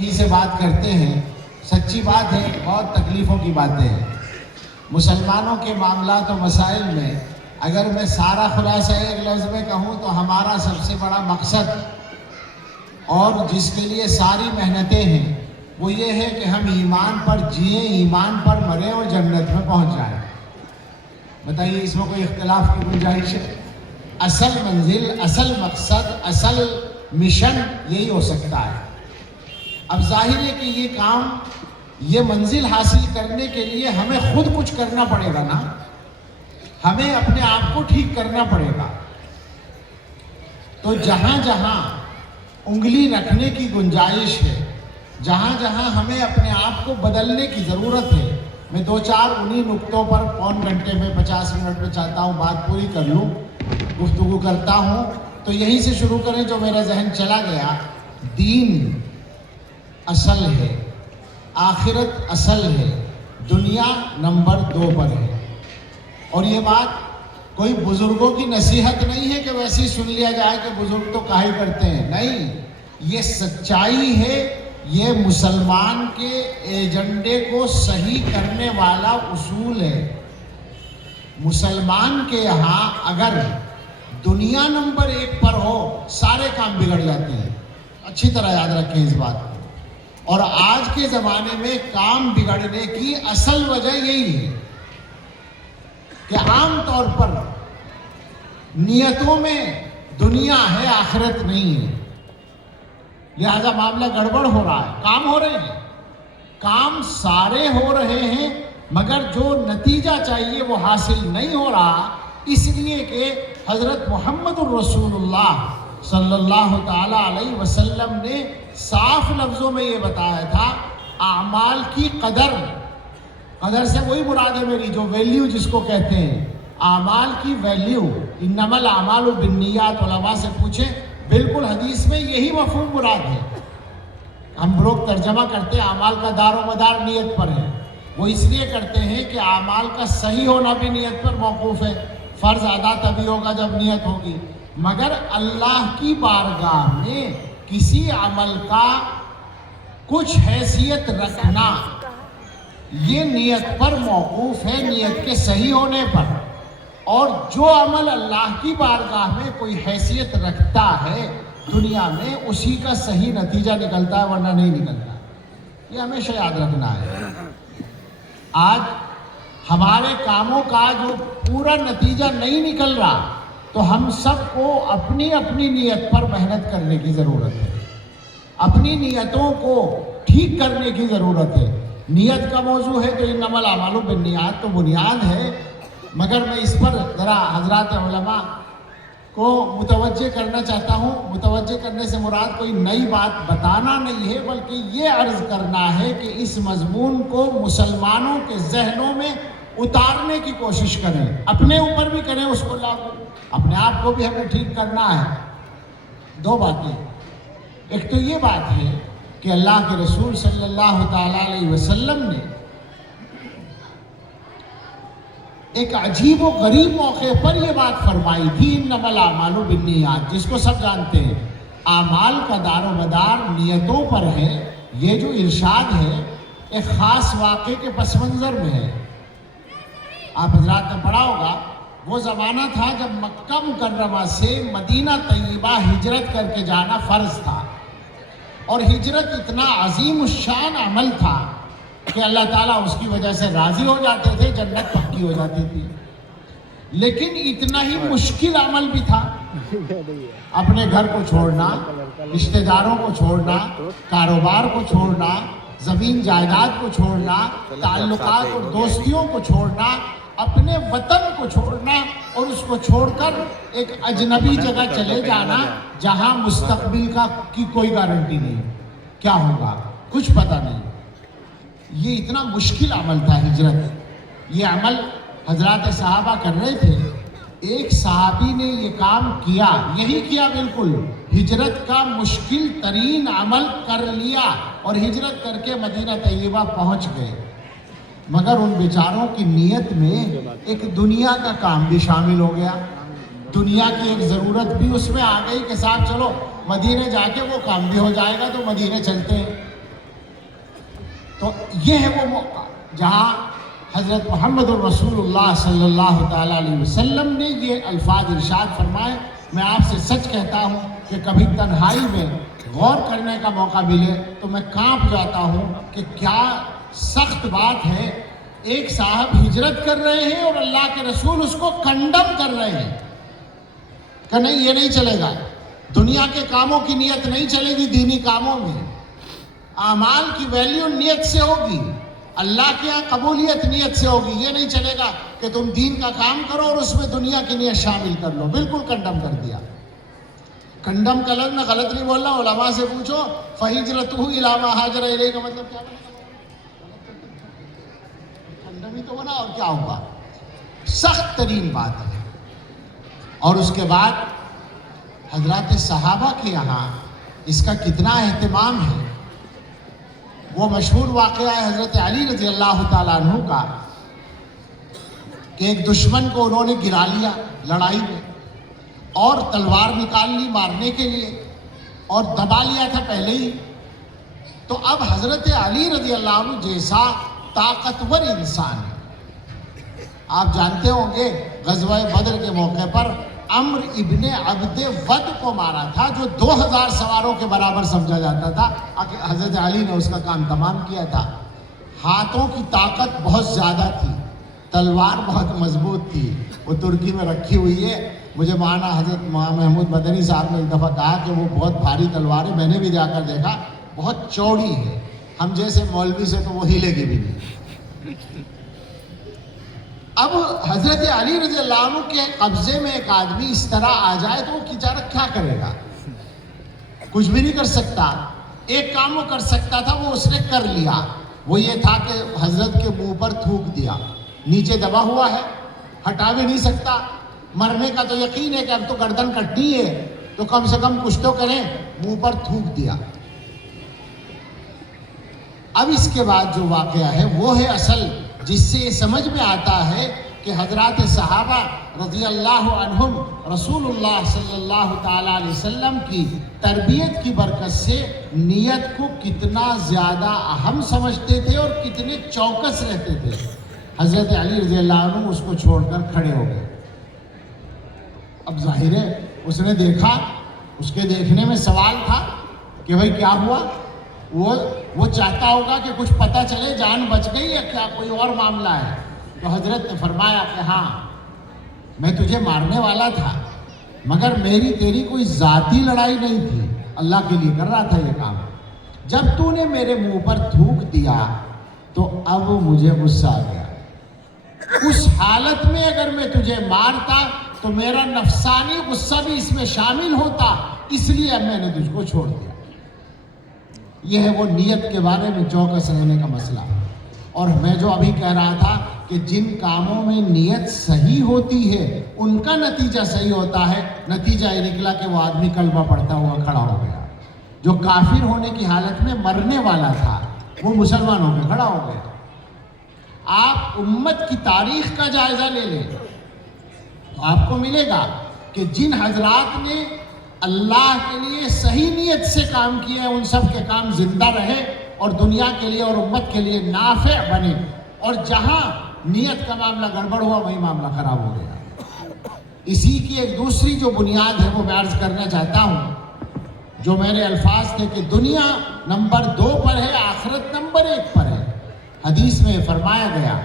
ہی سے بات کرتے ہیں، سچی بات ہے، بہت تکلیفوں کی باتیں ہیں مسلمانوں کے معاملات و مسائل میں۔ اگر میں سارا خلاصہ ایک لفظ میں کہوں تو ہمارا سب سے بڑا مقصد اور جس کے لیے ساری محنتیں ہیں وہ یہ ہے کہ ہم ایمان پر جئیں، ایمان پر مریں اور جنت میں پہنچ جائیں۔ بتائیے اس میں کوئی اختلاف کی گنجائش ہے؟ اصل منزل، اصل مقصد، اصل مشن یہی ہو سکتا ہے۔ اب ظاہر ہے کہ یہ کام، یہ منزل حاصل کرنے کے لیے ہمیں خود کچھ کرنا پڑے گا نا، ہمیں اپنے آپ کو ٹھیک کرنا پڑے گا۔ تو جہاں جہاں انگلی رکھنے کی گنجائش ہے، جہاں جہاں ہمیں اپنے آپ کو بدلنے کی ضرورت ہے، میں دو چار انہی نقطوں پر پون گھنٹے میں 50 منٹ میں چاہتا ہوں بات پوری کر لوں، گفتگو کرتا ہوں تو یہیں سے شروع کریں جو میرا ذہن چلا گیا۔ دین اصل ہے، آخرت اصل ہے، دنیا نمبر 2 پر ہے۔ اور یہ بات کوئی بزرگوں کی نصیحت نہیں ہے کہ ویسے ہی سن لیا جائے کہ بزرگ تو کاہی کرتے ہیں، نہیں، یہ سچائی ہے، یہ مسلمان کے ایجنڈے کو صحیح کرنے والا اصول ہے۔ مسلمان کے یہاں اگر دنیا نمبر 1 پر ہو سارے کام بگڑ جاتے ہیں، اچھی طرح یاد رکھیں اس بات کو۔ اور آج کے زمانے میں کام بگڑنے کی اصل وجہ یہی ہے کہ عام طور پر نیتوں میں دنیا ہے، آخرت نہیں ہے، لہذا معاملہ گڑبڑ ہو رہا ہے۔ کام ہو رہے ہیں، کام سارے ہو رہے ہیں، مگر جو نتیجہ چاہیے وہ حاصل نہیں ہو رہا، اس لیے کہ حضرت محمد الرسول اللہ صلی اللہ تعالیٰ علیہ وسلم نے صاف لفظوں میں یہ بتایا تھا، اعمال کی قدر سے وہی مراد ہے میری جو ویلیو جس کو کہتے ہیں، اعمال کی ویلیو، انما الاعمال بالنیات، علماء سے پوچھیں، بالکل حدیث میں یہی مفہوم مراد ہے۔ ہم لوگ ترجمہ کرتے ہیں اعمال کا دار و مدار نیت پر ہے، وہ اس لیے کرتے ہیں کہ اعمال کا صحیح ہونا بھی نیت پر موقوف ہے، فرض ادا تبھی ہوگا جب نیت ہوگی، مگر اللہ کی بارگاہ میں کسی عمل کا کچھ حیثیت رکھنا یہ نیت پر موقوف ہے، نیت کے صحیح ہونے پر۔ اور جو عمل اللہ کی بارگاہ میں کوئی حیثیت رکھتا ہے دنیا میں، اسی کا صحیح نتیجہ نکلتا ہے، ورنہ نہیں نکلتا۔ یہ ہمیشہ یاد رکھنا ہے۔ آج ہمارے کاموں کا جو پورا نتیجہ نہیں نکل رہا، تو ہم سب کو اپنی اپنی نیت پر محنت کرنے کی ضرورت ہے، اپنی نیتوں کو ٹھیک کرنے کی ضرورت ہے۔ نیت کا موضوع ہے تو انما الاعمال بالنیات تو بنیاد ہے، مگر میں اس پر ذرا حضرات علماء کو متوجہ کرنا چاہتا ہوں۔ متوجہ کرنے سے مراد کوئی نئی بات بتانا نہیں ہے، بلکہ یہ عرض کرنا ہے کہ اس مضمون کو مسلمانوں کے ذہنوں میں اتارنے کی کوشش کریں، اپنے اوپر بھی کریں اس کو لاگو، اپنے آپ کو بھی ہمیں ٹھیک کرنا ہے۔ 2 باتیں، ایک تو یہ بات ہے کہ اللہ کے رسول صلی اللہ تعالیٰ علیہ وسلم نے ایک عجیب و غریب موقع پر یہ بات فرمائی تھی، انما الاعمال بالنیات، جس کو سب جانتے ہیں، اعمال کا دار و مدار نیتوں پر ہے۔ یہ جو ارشاد ہے ایک خاص واقعے کے پس منظر میں ہے۔ آپ حضرات نے پڑھا ہوگا، وہ زمانہ تھا جب مکہ مکرمہ سے مدینہ طیبہ ہجرت کر کے جانا فرض تھا، اور ہجرت اتنا عظیم الشان عمل تھا کہ اللہ تعالیٰ اس کی وجہ سے راضی ہو جاتے تھے، جنت پکی ہو جاتی تھی۔ لیکن اتنا ہی مشکل عمل بھی تھا، اپنے گھر کو چھوڑنا، رشتہ داروں کو چھوڑنا، کاروبار کو چھوڑنا، زمین جائیداد کو چھوڑنا، تعلقات اور دوستیوں کو چھوڑنا، اپنے وطن کو چھوڑنا، اور اس کو چھوڑ کر ایک اجنبی جگہ چلے جانا جہاں مستقبل کی کوئی گارنٹی نہیں، کیا ہوگا کچھ پتہ نہیں۔ یہ اتنا مشکل عمل تھا ہجرت۔ یہ عمل حضرات صحابہ کر رہے تھے، ایک صحابی نے یہ کام کیا، یہی کیا، بالکل ہجرت کا مشکل ترین عمل کر لیا، اور ہجرت کر کے مدینہ طیبہ پہنچ گئے، مگر ان بیچاروں کی نیت میں ایک دنیا کا کام بھی شامل ہو گیا، دنیا کی ایک ضرورت بھی اس میں آ گئی کہ صاحب چلو مدینے جا کے وہ کام بھی ہو جائے گا تو مدینے چلتے ہیں۔ یہ ہے وہ موقع جہاں حضرت محمد الرسول اللہ صلی اللہ تعالیٰ علیہ وسلم نے یہ الفاظ ارشاد فرمائے. میں آپ سے سچ کہتا ہوں کہ کبھی تنہائی میں غور کرنے کا موقع ملے تو میں کانپ جاتا ہوں کہ کیا سخت بات ہے. ایک صاحب ہجرت کر رہے ہیں اور اللہ کے رسول اس کو کنڈم کر رہے ہیں کہ نہیں یہ نہیں چلے گا. دنیا کے کاموں کی نیت نہیں چلے گی دینی کاموں میں. اعمال کی ویلیو نیت سے ہوگی, اللہ کے یہاں قبولیت نیت سے ہوگی. یہ نہیں چلے گا کہ تم دین کا کام کرو اور اس میں دنیا کی نیت شامل کر لو. بالکل کنڈم کر دیا. کنڈم کا لفظ میں غلط نہیں بول رہا, علماء سے پوچھو. فَهِجْرَتُهُ إِلَىٰ مَا هَاجَرَ إِلَيْهِ کا مطلب کیا بنا؟ کنڈم ہی تو بنا اور کیا ہوگا. سخت ترین بات ہے. اور اس کے بعد حضرات صحابہ کے یہاں اس کا کتنا اہتمام ہے. وہ مشہور واقعہ ہے حضرت علی رضی اللہ تعالیٰ عنہ کا کہ ایک دشمن کو انہوں نے گرا لیا لڑائی میں اور تلوار نکال لی مارنے کے لیے اور دبا لیا تھا پہلے ہی. تو اب حضرت علی رضی اللہ عنہ جیسا طاقتور انسان ہے, آپ جانتے ہوں گے غزوہ بدر کے موقع پر عمر ابن عبد ود کو مارا تھا جو 2000 سواروں کے برابر سمجھا جاتا تھا. حضرت علی نے اس کا کام تمام کیا تھا. ہاتھوں کی طاقت بہت زیادہ تھی, تلوار بہت مضبوط تھی. وہ ترکی میں رکھی ہوئی ہے. مجھے مولانا حضرت محمود مدنی صاحب نے ایک دفعہ کہا کہ وہ بہت بھاری تلوار ہے. میں نے بھی جا کر دیکھا, بہت چوڑی ہے. ہم جیسے مولوی سے تو وہ ہلے گی بھی نہیں. اب حضرت علی رضی اللہ عنہ کے قبضے میں ایک آدمی اس طرح آ جائے تو وہ بیچارہ کیا کرے گا؟ کچھ بھی نہیں کر سکتا. ایک کام وہ کر سکتا تھا, وہ اس نے کر لیا. وہ یہ تھا کہ حضرت کے منہ پر تھوک دیا. نیچے دبا ہوا ہے, ہٹا بھی نہیں سکتا. مرنے کا تو یقین ہے کہ اب تو گردن کٹنی ہے, تو کم سے کم کچھ تو کریں. منہ پر تھوک دیا. اب اس کے بعد جو واقعہ ہے وہ ہے اصل, جس سے یہ سمجھ میں آتا ہے کہ حضرات صحابہ رضی اللہ عنہم رسول اللہ صلی اللہ تعالیٰ علیہ وسلم کی تربیت کی برکت سے نیت کو کتنا زیادہ اہم سمجھتے تھے اور کتنے چوکس رہتے تھے. حضرت علی رضی اللہ عنہ اس کو چھوڑ کر کھڑے ہو گئے. اب ظاہر ہے اس نے دیکھا, اس کے دیکھنے میں سوال تھا کہ بھئی کیا ہوا. وہ چاہتا ہوگا کہ کچھ پتہ چلے, جان بچ گئی یا کیا کوئی اور معاملہ ہے. تو حضرت نے فرمایا کہ ہاں میں تجھے مارنے والا تھا, مگر میری تیری کوئی ذاتی لڑائی نہیں تھی, اللہ کے لیے کر رہا تھا یہ کام. جب تو نے میرے منہ پر تھوک دیا تو اب مجھے غصہ آ گیا. اس حالت میں اگر میں تجھے مارتا تو میرا نفسانی غصہ بھی اس میں شامل ہوتا, اس لیے اب میں نے تجھ کو چھوڑ دیا. یہ ہے وہ نیت کے بارے میں چوکس رہنے کا مسئلہ. اور میں جو ابھی کہہ رہا تھا کہ جن کاموں میں نیت صحیح ہوتی ہے ان کا نتیجہ صحیح ہوتا ہے. نتیجہ یہ نکلا کہ وہ آدمی کلمہ پڑھتا ہوا کھڑا ہو گیا. جو کافر ہونے کی حالت میں مرنے والا تھا وہ مسلمان ہو کے کھڑا ہو گیا. آپ امت کی تاریخ کا جائزہ لے لیں تو آپ کو ملے گا کہ جن حضرات نے اللہ کے لیے صحیح نیت سے کام کیے ان سب کے کام زندہ رہے اور دنیا کے لیے اور امت کے لیے نافع بنے. اور جہاں نیت کا معاملہ گڑبڑ ہوا وہی معاملہ خراب ہو گیا. اسی کی ایک دوسری جو بنیاد ہے وہ میں عرض کرنا چاہتا ہوں. جو میرے الفاظ تھے کہ دنیا نمبر 2 پر ہے, آخرت نمبر 1 پر ہے. حدیث میں فرمایا گیا,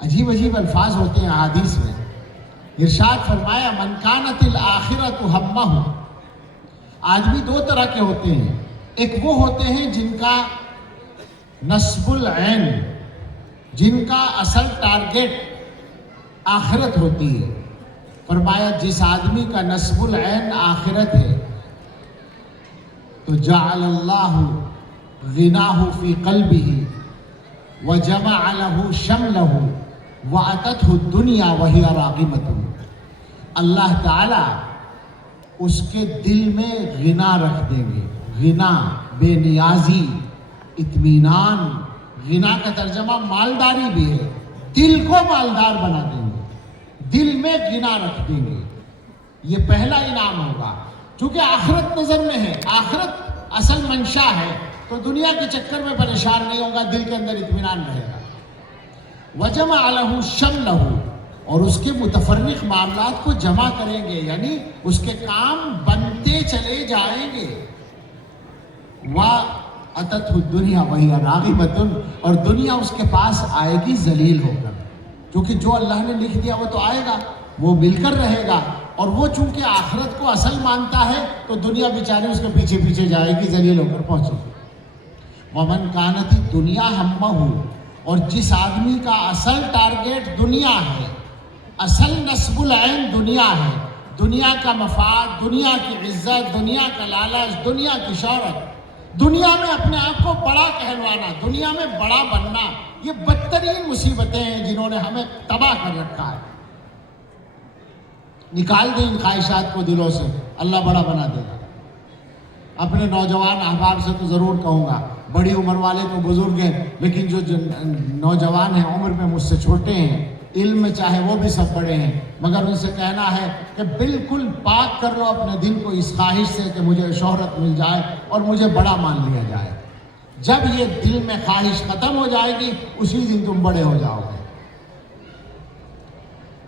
عجیب عجیب الفاظ ہوتے ہیں حدیث میں. ارشاد فرمایا من کانت الآخرۃ ہمہ. آدمی 2 طرح کے ہوتے ہیں. ایک وہ ہوتے ہیں جن کا نصب العین, جن کا اصل ٹارگٹ آخرت ہوتی ہے. فرمایا جس آدمی کا نصب العین آخرت ہے تو جعل اللہ غناہ فی قلبہ وجمع لہ شملہ وَأَتَتْهُ الدُّنْيَا وَهِيَ رَاغِمَةٌ. اللہ تعالیٰ اس کے دل میں غنا رکھ دیں گے. غنا بے نیازی, اطمینان. غنا کا ترجمہ مالداری بھی ہے. دل کو مالدار بنا دیں گے, دل میں غنا رکھ دیں گے. یہ پہلا انعام ہوگا, چونکہ آخرت نظر میں ہے, آخرت اصل منشا ہے. تو دنیا کے چکر میں پریشان نہیں ہوگا، دل کے اندر اطمینان رہے گا۔ وجمع لہ شملہ، اور اس کے متفرق معاملات کو جمع کریں گے، یعنی اس کے کام بنتے چلے جائیں گے۔ وَأَتَتْهُ الدُّنْيَا وَهِيَ رَاغِبَةٌ، اور دنیا اس کے پاس آئے گی ذلیل ہو کر، کیونکہ جو اللہ نے لکھ دیا وہ تو آئے گا، وہ مل کر رہے گا، اور وہ چونکہ آخرت کو اصل مانتا ہے تو دنیا بیچاری اس کے پیچھے پیچھے جائے گی، ذلیل ہو کر پہنچے گی۔ وَمَنْ كَانَتِ الدُّنْيَا هَمَّهُ، اور جس آدمی کا اصل ٹارگیٹ دنیا ہے، اصل نصب العین دنیا ہے، دنیا کا مفاد، دنیا کی عزت، دنیا کا لالچ، دنیا کی شہرت، دنیا میں اپنے آپ کو بڑا کہلوانا، دنیا میں بڑا بننا، یہ بدترین مصیبتیں ہیں جنہوں نے ہمیں تباہ کر رکھا ہے۔ نکال دیں ان خواہشات کو دلوں سے، اللہ بڑا بنا دے گا۔ اپنے نوجوان احباب سے تو ضرور کہوں گا، بڑی عمر والے تو بزرگ ہیں، لیکن جو نوجوان ہیں عمر میں مجھ سے چھوٹے ہیں، علم میں چاہے وہ بھی سب بڑے ہیں، مگر ان سے کہنا ہے کہ بالکل پاک کر لو اپنے دل کو اس خواہش سے کہ مجھے شہرت مل جائے اور مجھے بڑا مان لیا جائے۔ جب یہ دل میں خواہش ختم ہو جائے گی، اسی دن تم بڑے ہو جاؤ گے۔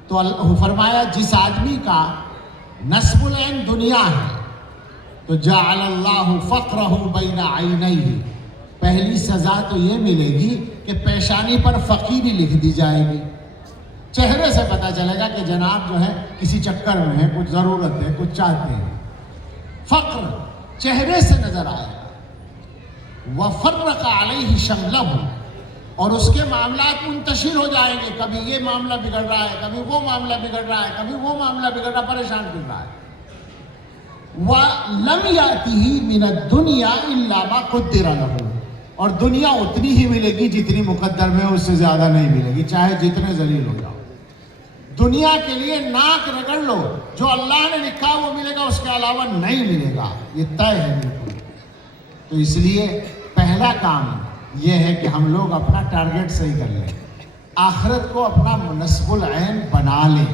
تو اللہ فرمایا جس آدمی کا نصب العین دنیا ہے تو جعل اللہ فقرہ بین عینیہ، پہلی سزا تو یہ ملے گی کہ پیشانی پر فقیری لکھ دی جائے گی۔ چہرے سے پتہ چلے گا کہ جناب جو ہے کسی چکر میں ہے، کچھ ضرورت ہے، کچھ چاہتے ہیں۔ فقر چہرے سے نظر آئے گا۔ وَفَرَّقَ عَلَيْهِ شَمْلَهُ، اور اس کے معاملات منتشر ہو جائیں گے، کبھی یہ معاملہ بگڑ رہا ہے، کبھی وہ معاملہ بگڑ رہا ہے، کبھی وہ معاملہ بگڑ رہا ہے، پریشان کر رہا ہے۔ وَلَمْ يَأْتِهِ مِنَ الدُّنْيَا إِلَّا مَا قُدِّرَ لَهُ، اور دنیا اتنی ہی ملے گی جتنی مقدر میں، اس سے زیادہ نہیں ملے گی، چاہے جتنے ذلیل ہو جاؤ۔ دنیا کے لیے ناک رگڑ لو، جو اللہ نے لکھا وہ ملے گا، اس کے علاوہ نہیں ملے گا، یہ طے ہے بالکل۔ تو اس لیے پہلا کام یہ ہے کہ ہم لوگ اپنا ٹارگیٹ صحیح کر لیں، آخرت کو اپنا نصب العین بنا لیں۔